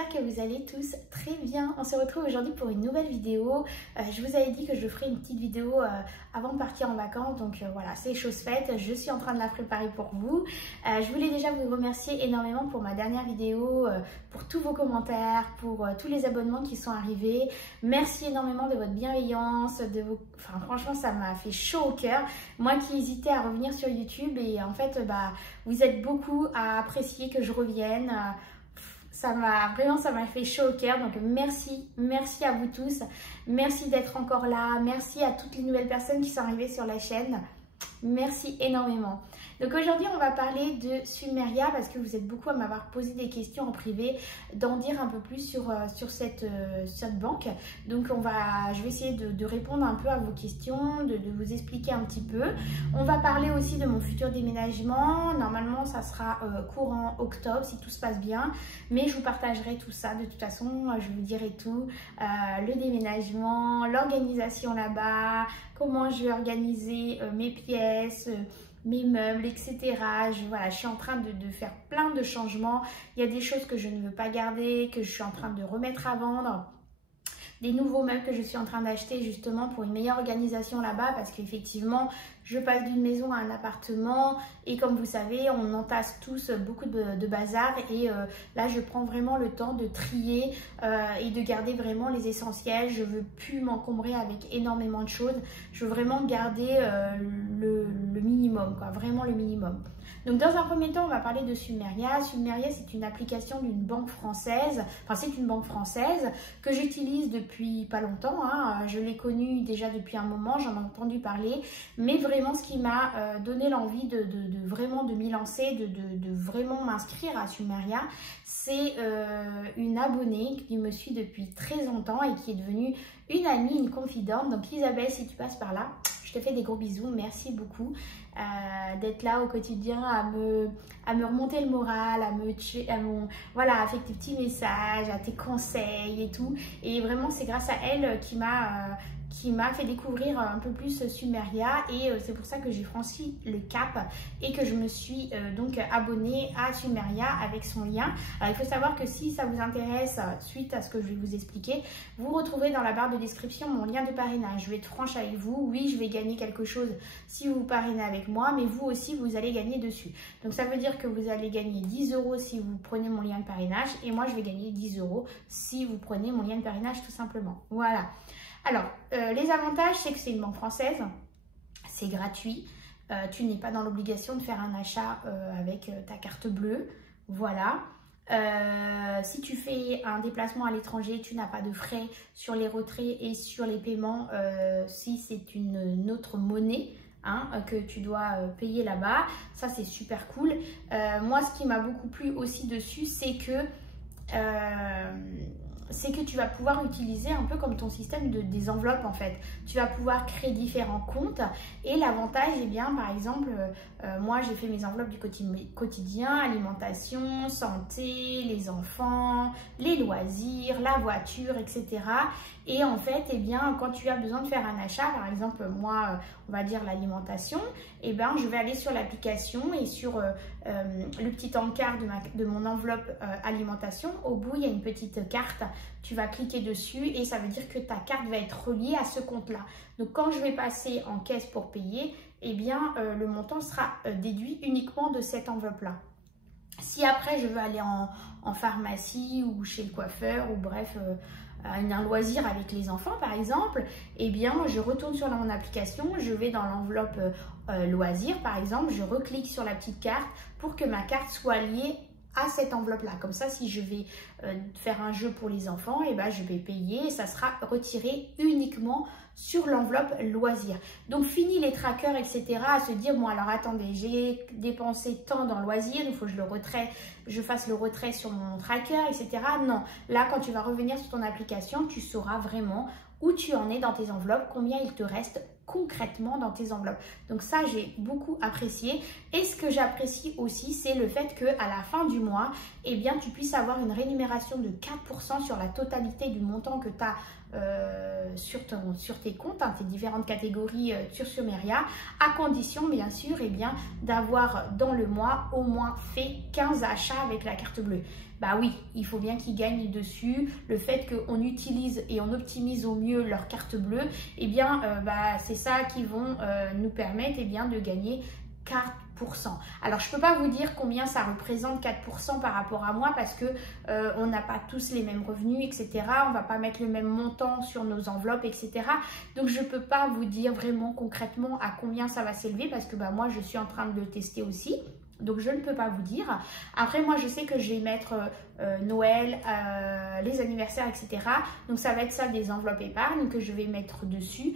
j'espère que vous allez tous très bien. On se retrouve aujourd'hui pour une nouvelle vidéo. Je vous avais dit que je ferais une petite vidéo avant de partir en vacances, donc voilà, c'est chose faite. Je suis en train de la préparer pour vous. Je voulais déjà vous remercier énormément pour ma dernière vidéo, pour tous vos commentaires, pour tous les abonnements qui sont arrivés. Merci énormément de votre bienveillance, enfin franchement ça m'a fait chaud au cœur. Moi qui hésitais à revenir sur YouTube et en fait vous êtes beaucoup à apprécier que je revienne. Ça m'a fait chaud au cœur, donc merci à vous tous, merci d'être encore là, merci à toutes les nouvelles personnes qui sont arrivées sur la chaîne, merci énormément. Donc aujourd'hui on va parler de Sumeria parce que vous êtes beaucoup à m'avoir posé des questions en privé, d'en dire un peu plus sur cette banque. Donc je vais essayer de répondre un peu à vos questions, de vous expliquer un petit peu. On va parler aussi de mon futur déménagement. Normalement ça sera courant octobre si tout se passe bien, mais je vous partagerai tout ça. De toute façon je vous dirai tout, le déménagement, l'organisation là-bas, comment je vais organiser mes pièces, mes meubles, etc. Je suis en train de faire plein de changements. Il y a des choses que je ne veux pas garder, que je suis en train de remettre à vendre. Des nouveaux meubles que je suis en train d'acheter justement pour une meilleure organisation là-bas parce qu'effectivement je passe d'une maison à un appartement et comme vous savez on entasse tous beaucoup de bazar et là je prends vraiment le temps de trier et de garder vraiment les essentiels. Je veux plus m'encombrer avec énormément de choses, je veux vraiment garder le minimum, quoi, vraiment le minimum. Donc dans un premier temps on va parler de Sumeria. Sumeria c'est une application d'une banque française, enfin c'est une banque française que j'utilise depuis pas longtemps, hein. Je l'ai connue déjà depuis un moment, j'en ai entendu parler, mais vraiment ce qui m'a donné l'envie de vraiment de m'y lancer, de vraiment m'inscrire à Sumeria, c'est une abonnée qui me suit depuis très longtemps et qui est devenue une amie, une confidente. Donc Isabelle, si tu passes par là, je te fais des gros bisous, merci beaucoup d'être là au quotidien à me remonter le moral, voilà, avec tes petits messages, à tes conseils et tout. Et vraiment c'est grâce à elle qui m'a fait découvrir un peu plus Sumeria et c'est pour ça que j'ai franchi le cap et que je me suis donc abonnée à Sumeria avec son lien. Alors il faut savoir que si ça vous intéresse, suite à ce que je vais vous expliquer, vous retrouvez dans la barre de description mon lien de parrainage. Je vais être franche avec vous, oui je vais gagner quelque chose si vous parrainez avec moi, mais vous aussi vous allez gagner dessus. Donc ça veut dire que vous allez gagner 10 € si vous prenez mon lien de parrainage et moi je vais gagner 10 € si vous prenez mon lien de parrainage tout simplement. Voilà. Alors, les avantages, c'est que c'est une banque française, c'est gratuit, tu n'es pas dans l'obligation de faire un achat avec ta carte bleue, voilà. Si tu fais un déplacement à l'étranger, tu n'as pas de frais sur les retraits et sur les paiements si c'est une autre monnaie. Que tu dois payer là-bas, ça c'est super cool. Moi ce qui m'a beaucoup plu aussi dessus c'est que tu vas pouvoir utiliser un peu comme ton système des enveloppes en fait. Tu vas pouvoir créer différents comptes et l'avantage est bien par exemple, moi j'ai fait mes enveloppes du quotidien, alimentation, santé, les enfants, les loisirs, la voiture, etc. Et en fait, eh bien, quand tu as besoin de faire un achat, par exemple moi, on va dire l'alimentation, eh ben, je vais aller sur l'application et sur le petit encart de mon enveloppe alimentation, au bout il y a une petite carte, tu vas cliquer dessus et ça veut dire que ta carte va être reliée à ce compte-là. Donc quand je vais passer en caisse pour payer, eh bien le montant sera déduit uniquement de cette enveloppe-là. Si après je veux aller en pharmacie ou chez le coiffeur ou bref un loisir avec les enfants par exemple, eh bien je retourne sur mon application, je vais dans l'enveloppe loisir par exemple, je reclique sur la petite carte pour que ma carte soit liée à cette enveloppe là. Comme ça si je vais faire un jeu pour les enfants, et ben je vais payer et ça sera retiré uniquement sur l'enveloppe loisir. Donc fini les trackers etc, à se dire bon alors attendez, j'ai dépensé tant dans loisir, il faut que je fasse le retrait sur mon tracker etc. Non, là quand tu vas revenir sur ton application, tu sauras vraiment où tu en es dans tes enveloppes, combien il te reste concrètement dans tes enveloppes. Donc ça, j'ai beaucoup apprécié. Et ce que j'apprécie aussi, c'est le fait qu'à la fin du mois, eh bien, tu puisses avoir une rémunération de 4% sur la totalité du montant que tu as sur tes comptes, tes différentes catégories sur Sumeria, à condition bien sûr d'avoir dans le mois au moins fait 15 achats avec la carte bleue. Bah oui, il faut bien qu'ils gagnent dessus. Le fait qu'on utilise et on optimise au mieux leur carte bleue, c'est ça qui vont nous permettre de gagner 4%. Alors, je ne peux pas vous dire combien ça représente 4% par rapport à moi parce que on n'a pas tous les mêmes revenus, etc. On ne va pas mettre le même montant sur nos enveloppes, etc. Donc, je ne peux pas vous dire vraiment concrètement à combien ça va s'élever parce que moi, je suis en train de le tester aussi. Donc, je ne peux pas vous dire. Après, moi, je sais que je vais mettre Noël, les anniversaires, etc. Donc, ça va être ça, des enveloppes épargne que je vais mettre dessus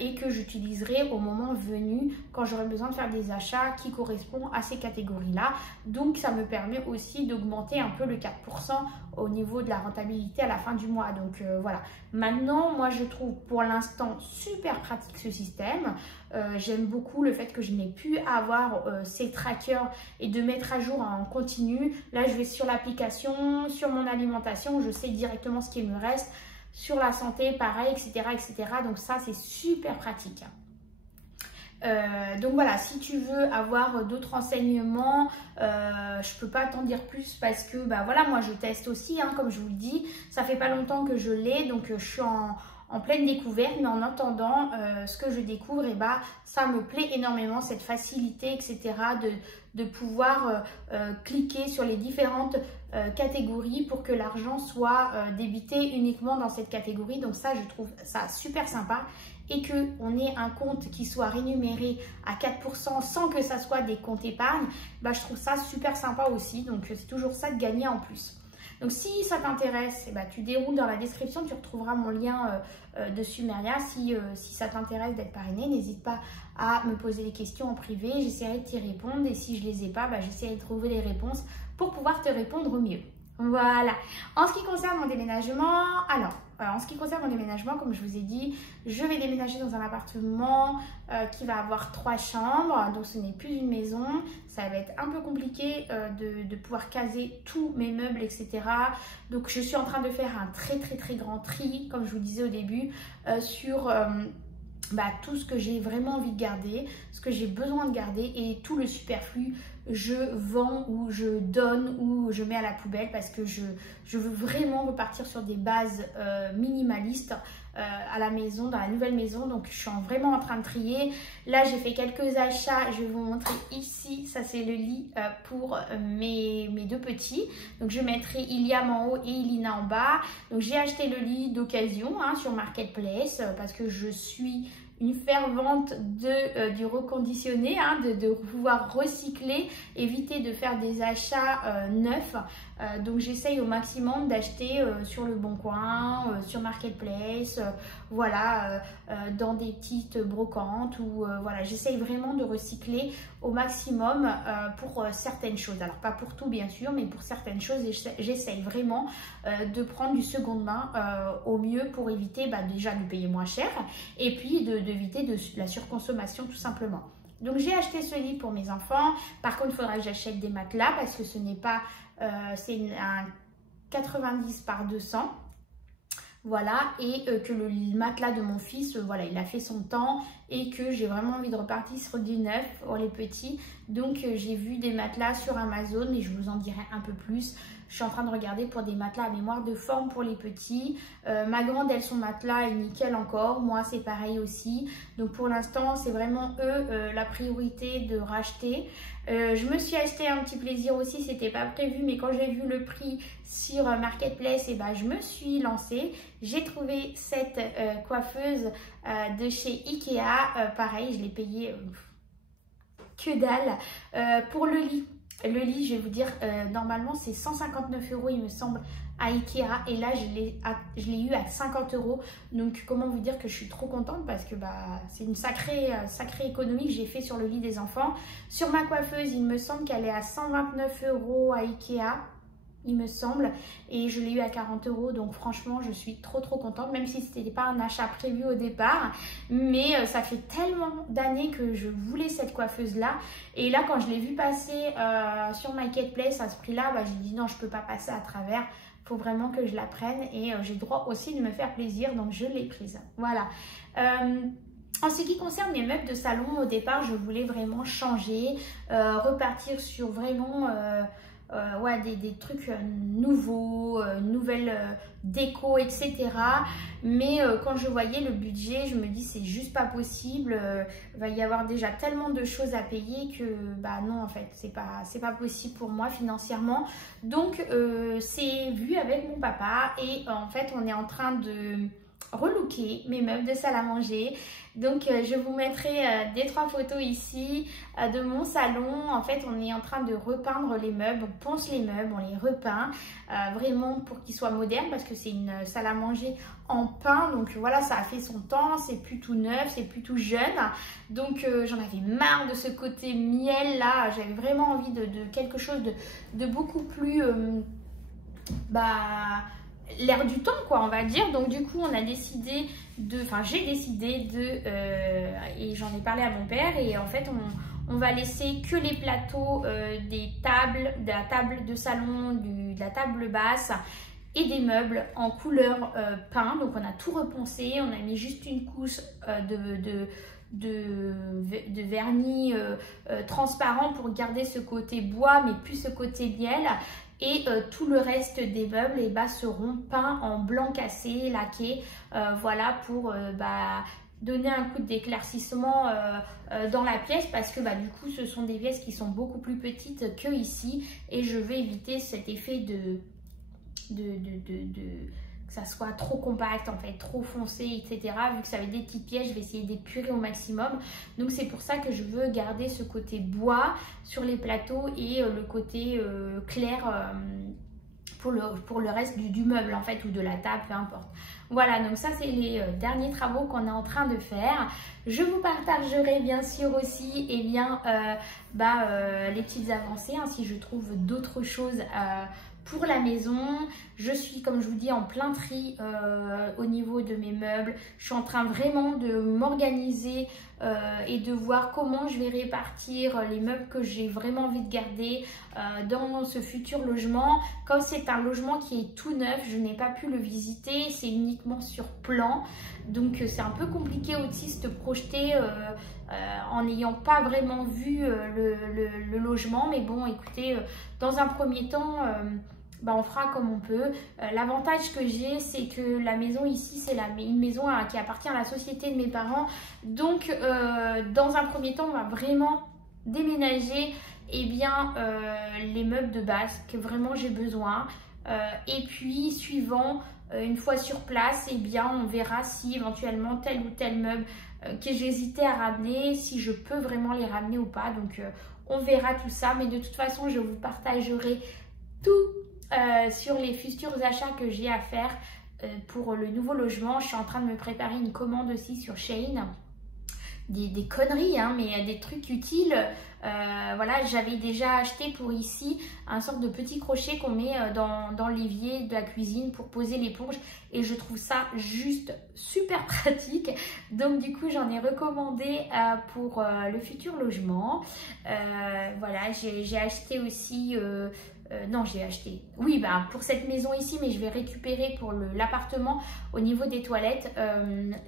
et que j'utiliserai au moment venu quand j'aurai besoin de faire des achats qui correspondent à ces catégories-là. Donc, ça me permet aussi d'augmenter un peu le 4% au niveau de la rentabilité à la fin du mois. Donc, voilà. Maintenant, moi, je trouve pour l'instant super pratique ce système. J'aime beaucoup le fait que je n'ai pu avoir ces trackers et de mettre à jour en continu. Là, je vais sur l'application, sur mon alimentation, je sais directement ce qu'il me reste. Sur la santé, pareil, etc. etc. Donc ça, c'est super pratique. Donc voilà, si tu veux avoir d'autres renseignements, je peux pas t'en dire plus parce que voilà, moi je teste aussi, comme je vous le dis. Ça fait pas longtemps que je l'ai, donc je suis en pleine découverte, mais en attendant, ce que je découvre, ça me plaît énormément, cette facilité, etc. de pouvoir cliquer sur les différentes catégories pour que l'argent soit débité uniquement dans cette catégorie. Donc ça, je trouve ça super sympa. Et qu'on ait un compte qui soit rémunéré à 4% sans que ça soit des comptes épargne, je trouve ça super sympa aussi. Donc c'est toujours ça de gagner en plus. Donc si ça t'intéresse, tu déroules dans la description, tu retrouveras mon lien de Sumeria. Si ça t'intéresse d'être parrainé, n'hésite pas à me poser des questions en privé, j'essaierai de t'y répondre. Et si je ne les ai pas, j'essaierai de trouver les réponses pour pouvoir te répondre au mieux. Voilà. En ce qui concerne mon déménagement, comme je vous ai dit, je vais déménager dans un appartement qui va avoir 3 chambres. Donc, ce n'est plus une maison. Ça va être un peu compliqué de pouvoir caser tous mes meubles, etc. Donc, je suis en train de faire un très, très, très grand tri, comme je vous disais au début, sur tout ce que j'ai vraiment envie de garder, ce que j'ai besoin de garder et tout le superflu, je vends ou je donne ou je mets à la poubelle parce que je veux vraiment repartir sur des bases minimalistes à la maison, dans la nouvelle maison. Donc je suis vraiment en train de trier. Là j'ai fait quelques achats, je vais vous montrer ici, ça c'est le lit pour mes 2 petits. Donc je mettrai Iliam en haut et Ilina en bas. Donc j'ai acheté le lit d'occasion sur Marketplace parce que je suis une fervente du reconditionné, de pouvoir recycler, éviter de faire des achats neufs. Donc j'essaye au maximum d'acheter sur le Bon Coin, sur Marketplace, dans des petites brocantes ou voilà, j'essaye vraiment de recycler au maximum pour certaines choses. Alors pas pour tout bien sûr, mais pour certaines choses, j'essaye vraiment de prendre du seconde main au mieux pour éviter déjà de payer moins cher et puis d'éviter de la surconsommation tout simplement. Donc j'ai acheté ce lit pour mes enfants. Par contre, il faudra que j'achète des matelas parce que ce n'est pas... c'est un 90 par 200. Voilà, et que le matelas de mon fils, il a fait son temps et que j'ai vraiment envie de repartir sur du neuf pour les petits. Donc j'ai vu des matelas sur Amazon, mais je vous en dirai un peu plus. Je suis en train de regarder pour des matelas à mémoire de forme pour les petits. Ma grande, elle, son matelas est nickel encore. Moi, c'est pareil aussi. Donc pour l'instant, c'est vraiment eux la priorité de racheter. Je me suis acheté un petit plaisir aussi, c'était pas prévu, mais quand j'ai vu le prix sur Marketplace, je me suis lancée. J'ai trouvé cette coiffeuse de chez Ikea. Pareil, je l'ai payée que dalle. Pour le lit, je vais vous dire, normalement c'est 159 €, il me semble, à Ikea. Et là, je l'ai eu à 50 €. Donc, comment vous dire que je suis trop contente parce que c'est une sacrée économie que j'ai fait sur le lit des enfants. Sur ma coiffeuse, il me semble qu'elle est à 129 € à Ikea, il me semble. Et je l'ai eu à 40 €. Donc, franchement, je suis trop contente, même si ce n'était pas un achat prévu au départ. Mais ça fait tellement d'années que je voulais cette coiffeuse-là. Et là, quand je l'ai vue passer sur Marketplace à ce prix-là, j'ai dit non, je ne peux pas passer à travers. faut vraiment que je la prenne et j'ai le droit aussi de me faire plaisir, donc je l'ai prise. Voilà. En ce qui concerne mes meubles de salon, au départ, je voulais vraiment changer, repartir sur vraiment ouais, des trucs nouveaux, nouvelles déco, etc. Mais quand je voyais le budget, je me dis c'est juste pas possible. Il va y avoir déjà tellement de choses à payer que bah non, en fait, c'est pas possible pour moi financièrement. Donc c'est vu avec mon papa et en fait on est en train de relooker mes meubles de salle à manger. Donc je vous mettrai 2-3 photos ici de mon salon. En fait on est en train de repeindre les meubles, on ponce les meubles, on les repeint vraiment pour qu'ils soient modernes parce que c'est une salle à manger en pin. Donc voilà, ça a fait son temps, c'est plus tout neuf, c'est plus tout jeune. Donc j'en avais marre de ce côté miel là, j'avais vraiment envie de quelque chose de beaucoup plus l'air du temps quoi, on va dire. Donc du coup on a décidé j'ai décidé et j'en ai parlé à mon père et en fait on va laisser que les plateaux des tables, de la table de salon, de la table basse et des meubles en couleur peint. Donc on a tout reponcé, on a mis juste une couche de vernis transparent pour garder ce côté bois mais plus ce côté miel. Et tout le reste des meubles seront peints en blanc cassé, laqué, voilà, pour donner un coup d'éclaircissement dans la pièce parce que du coup ce sont des pièces qui sont beaucoup plus petites que ici et je vais éviter cet effet que ça soit trop compact en fait, trop foncé, etc. Vu que ça va être des petites pièces, je vais essayer d'épurer au maximum. Donc c'est pour ça que je veux garder ce côté bois sur les plateaux et le côté clair pour le reste du meuble en fait, ou de la table, peu importe. Voilà, donc ça c'est les derniers travaux qu'on est en train de faire. Je vous partagerai bien sûr aussi les petites avancées, hein, si je trouve d'autres choses pour la maison. Je suis, comme je vous dis, en plein tri au niveau de mes meubles. Je suis en train vraiment de m'organiser et de voir comment je vais répartir les meubles que j'ai vraiment envie de garder dans ce futur logement. Comme c'est un logement qui est tout neuf, je n'ai pas pu le visiter, c'est uniquement sur plan. Donc c'est un peu compliqué aussi de projeter en n'ayant pas vraiment vu le logement. Mais bon, écoutez, dans un premier temps, on fera comme on peut. L'avantage que j'ai, c'est que la maison ici, c'est une maison qui appartient à la société de mes parents. Donc, dans un premier temps, on va vraiment déménager les meubles de base que vraiment j'ai besoin. Et puis, suivant, une fois sur place, on verra si éventuellement tel ou tel meuble que j'hésitais à ramener, si je peux vraiment les ramener ou pas. Donc, on verra tout ça. Mais de toute façon, je vous partagerai tout sur les futurs achats que j'ai à faire pour le nouveau logement. Je suis en train de me préparer une commande aussi sur Shein. Des conneries, hein, mais des trucs utiles. Voilà, j'avais déjà acheté pour ici un sorte de petit crochet qu'on met dans l'évier de la cuisine pour poser l'éponge et je trouve ça juste super pratique. Donc du coup j'en ai recommandé pour le futur logement. Voilà, j'ai acheté aussi pour cette maison ici, mais je vais récupérer pour l'appartement au niveau des toilettes.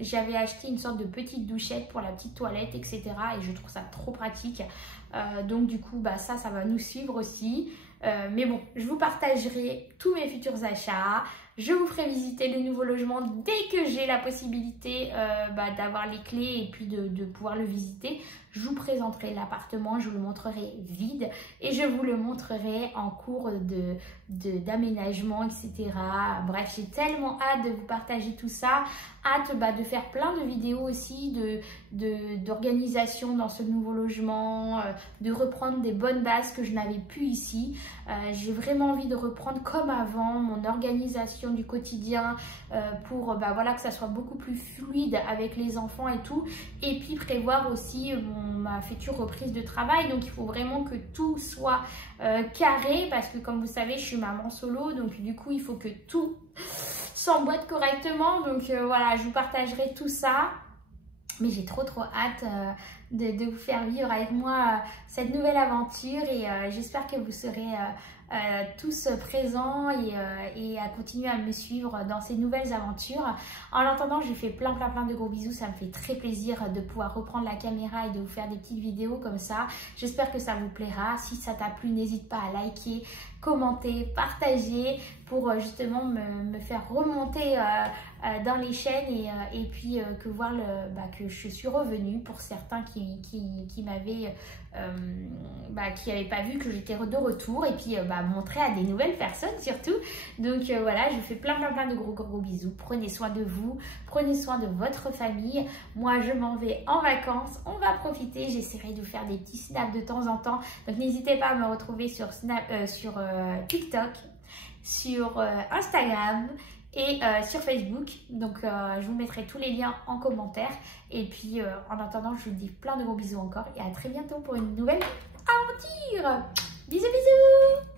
J'avais acheté une sorte de petite douchette pour la petite toilette, etc. Et je trouve ça trop pratique. Donc du coup, ça va nous suivre aussi. Mais bon, je vous partagerai tous mes futurs achats. Je vous ferai visiter le nouveau logement dès que j'ai la possibilité d'avoir les clés et puis de pouvoir le visiter. Je vous présenterai l'appartement, je vous le montrerai vide et je vous le montrerai en cours d'aménagement, etc. Bref, j'ai tellement hâte de vous partager tout ça, hâte de faire plein de vidéos aussi d'organisation dans ce nouveau logement, de reprendre des bonnes bases que je n'avais plus ici. J'ai vraiment envie de reprendre comme avant mon organisation du quotidien pour que ça soit beaucoup plus fluide avec les enfants et tout, et puis prévoir aussi ma future reprise de travail. Donc il faut vraiment que tout soit carré parce que comme vous savez je suis maman solo, donc du coup il faut que tout s'emboîte correctement. Donc voilà, je vous partagerai tout ça, mais j'ai trop hâte de vous faire vivre avec moi cette nouvelle aventure et j'espère que vous serez tous présents et à continuer à me suivre dans ces nouvelles aventures. En attendant, je vous fais plein de gros bisous, ça me fait très plaisir de pouvoir reprendre la caméra et de vous faire des petites vidéos comme ça. J'espère que ça vous plaira. Si ça t'a plu, n'hésite pas à liker, commenter, partager pour justement me faire remonter dans les chaînes et puis que voir que je suis revenue pour certains qui m'avaient qui n'avaient pas vu que j'étais de retour et puis montrer à des nouvelles personnes surtout. Donc voilà, je vous fais plein de gros bisous. Prenez soin de vous, prenez soin de votre famille. Moi je m'en vais en vacances, on va profiter, j'essaierai de vous faire des petits snaps de temps en temps. Donc n'hésitez pas à me retrouver sur TikTok, sur Instagram et sur Facebook. Donc je vous mettrai tous les liens en commentaire et puis en attendant je vous dis plein de gros bisous encore et à très bientôt pour une nouvelle aventure. Bisous bisous.